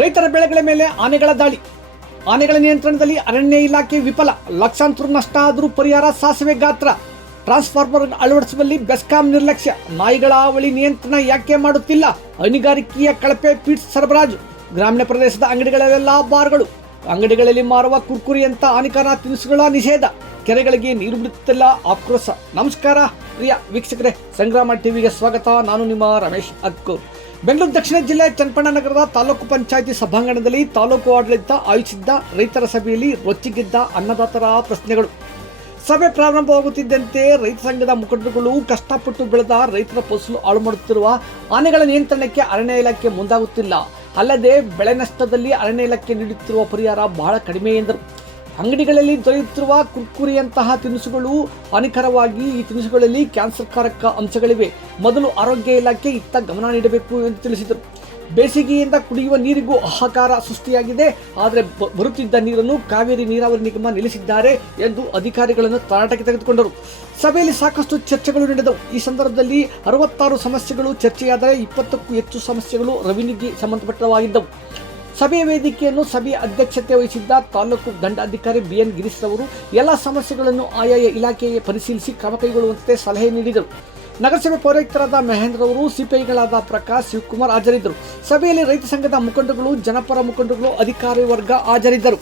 ರೈತರ ಬೆಳೆಗಳ ಮೇಲೆ ಆನೆಗಳ ದಾಳಿ. ಆನೆಗಳ ನಿಯಂತ್ರಣದಲ್ಲಿ ಅರಣ್ಯ ಇಲಾಖೆ ವಿಫಲ. ಲಕ್ಷಾಂತರ ನಷ್ಟ ಆದರೂ ಪರಿಹಾರ ಸಾಸಿವೆ ಗಾತ್ರ. ಟ್ರಾನ್ಸ್ಫಾರ್ಮರ್ ಅಳವಡಿಸುವಲ್ಲಿ ಬೆಸ್ಕಾಂ ನಿರ್ಲಕ್ಷ್ಯ. ನಾಯಿಗಳ ಹಾವಳಿ ನಿಯಂತ್ರಣ ಯಾಕೆ ಮಾಡುತ್ತಿಲ್ಲ? ಹೈನುಗಾರಿಕೆಯ ಕಳಪೆ ಫೀಡ್ಸ್ ಸರಬರಾಜು. ಗ್ರಾಮೀಣ ಪ್ರದೇಶದ ಅಂಗಡಿಗಳಲ್ಲೆಲ್ಲ ಬಾರ್ಗಳು. ಅಂಗಡಿಗಳಲ್ಲಿ ಮಾರುವ ಕುರ್ಕುರಿಯಂಥ ಹಾನಿಕರ ತಿನಿಸುಗಳ ನಿಷೇಧ. ಕೆರೆಗಳಿಗೆ ನೀರು ಬಿಡುತ್ತಿಲ್ಲ ಆಕ್ರೋಶ. ನಮಸ್ಕಾರ ಪ್ರಿಯ ವೀಕ್ಷಕರೇ, ಸಂಗ್ರಾಮ ಟಿವಿಗೆ ಸ್ವಾಗತ. ನಾನು ನಿಮ್ಮ ರಮೇಶ್ ಅಕ್ಕೂರ್. ಬೆಂಗಳೂರು ದಕ್ಷಿಣ ಜಿಲ್ಲೆ ಚನ್ನಪಣ್ಣ ನಗರದ ತಾಲೂಕು ಪಂಚಾಯಿತಿ ಸಭಾಂಗಣದಲ್ಲಿ ತಾಲೂಕು ಆಡಳಿತ ಆಯೋಜಿಸಿದ್ದ ರೈತರ ಸಭೆಯಲ್ಲಿ ರೊಚ್ಚಿಗೆದ್ದ ಅನ್ನದಾತರ ಪ್ರಶ್ನೆಗಳು. ಸಭೆ ಪ್ರಾರಂಭವಾಗುತ್ತಿದ್ದಂತೆ ರೈತ ಸಂಘದ ಮುಖಂಡರುಗಳು ಕಷ್ಟಪಟ್ಟು ಬೆಳೆದ ರೈತರ ಫಸಲು ಹಾಳು ಮಾಡುತ್ತಿರುವ ಆನೆಗಳ ನಿಯಂತ್ರಣಕ್ಕೆ ಅರಣ್ಯ ಇಲಾಖೆ ಮುಂದಾಗುತ್ತಿಲ್ಲ. ಅಲ್ಲದೆ ಬೆಳೆ ನಷ್ಟದಲ್ಲಿ ಅರಣ್ಯ ಇಲಾಖೆ ನೀಡುತ್ತಿರುವ ಪರಿಹಾರ ಬಹಳ ಕಡಿಮೆ ಎಂದರು. ಅಂಗಡಿಗಳಲ್ಲಿ ದೊರೆಯುತ್ತಿರುವ ಕುರ್ಕುರಿಯಂತಹ ತಿನಿಸುಗಳು ಹಾನಿಕರವಾಗಿ. ಈ ತಿನಿಸುಗಳಲ್ಲಿ ಕ್ಯಾನ್ಸರ್ಕಾರಕ ಅಂಶಗಳಿವೆ. ಮೊದಲು ಆರೋಗ್ಯ ಇಲಾಖೆ ಇತ್ತ ಗಮನ ನೀಡಬೇಕು ಎಂದು ತಿಳಿಸಿದರು. ಬೇಸಿಗೆಯಿಂದ ಕುಡಿಯುವ ನೀರಿಗೂ ಹಾಹಾಕಾರ ಸೃಷ್ಟಿಯಾಗಿದೆ. ಆದರೆ ಬರುತ್ತಿದ್ದ ನೀರನ್ನು ಕಾವೇರಿ ನೀರಾವರಿ ನಿಗಮ ನಿಲ್ಲಿಸಿದ್ದಾರೆ ಎಂದು ಅಧಿಕಾರಿಗಳನ್ನು ತರಾಟೆಗೆ ತೆಗೆದುಕೊಂಡರು. ಸಭೆಯಲ್ಲಿ ಸಾಕಷ್ಟು ಚರ್ಚೆಗಳು ನಡೆದವು. ಈ ಸಂದರ್ಭದಲ್ಲಿ 66 ಸಮಸ್ಯೆಗಳು ಚರ್ಚೆಯಾದರೆ 20ಕ್ಕೂ ಹೆಚ್ಚು ಸಮಸ್ಯೆಗಳು ರೆವಿನ್ಯೂಗೆ ಸಂಬಂಧಪಟ್ಟವಾಗಿದ್ದವು. ಸಭೆಯ ವೇದಿಕೆಯನ್ನು ಸಭೆಯ ಅಧ್ಯಕ್ಷತೆ ವಹಿಸಿದ್ದ ತಾಲೂಕು ದಂಡಾಧಿಕಾರಿ ಬಿಎನ್ ಗಿರೀಶ್ ರವರು ಎಲ್ಲ ಸಮಸ್ಯೆಗಳನ್ನು ಆಯಾಯ ಇಲಾಖೆಗೆ ಪರಿಶೀಲಿಸಿ ಕ್ರಮ ಕೈಗೊಳ್ಳುವಂತೆ ಸಲಹೆ ನೀಡಿದರು. ನಗರಸಭೆ ಪೌರಾಯುಕ್ತರಾದ ಮಹೇಂದ್ರ ಅವರು, ಸಿಪಿಐಗಳಾದ ಪ್ರಕಾಶ್, ಶಿವಕುಮಾರ್ ಹಾಜರಿದ್ದರು. ಸಭೆಯಲ್ಲಿ ರೈತ ಸಂಘದ ಮುಖಂಡರುಗಳು, ಜನಪರ ಮುಖಂಡರುಗಳು, ಅಧಿಕಾರಿ ವರ್ಗ ಹಾಜರಿದ್ದರು.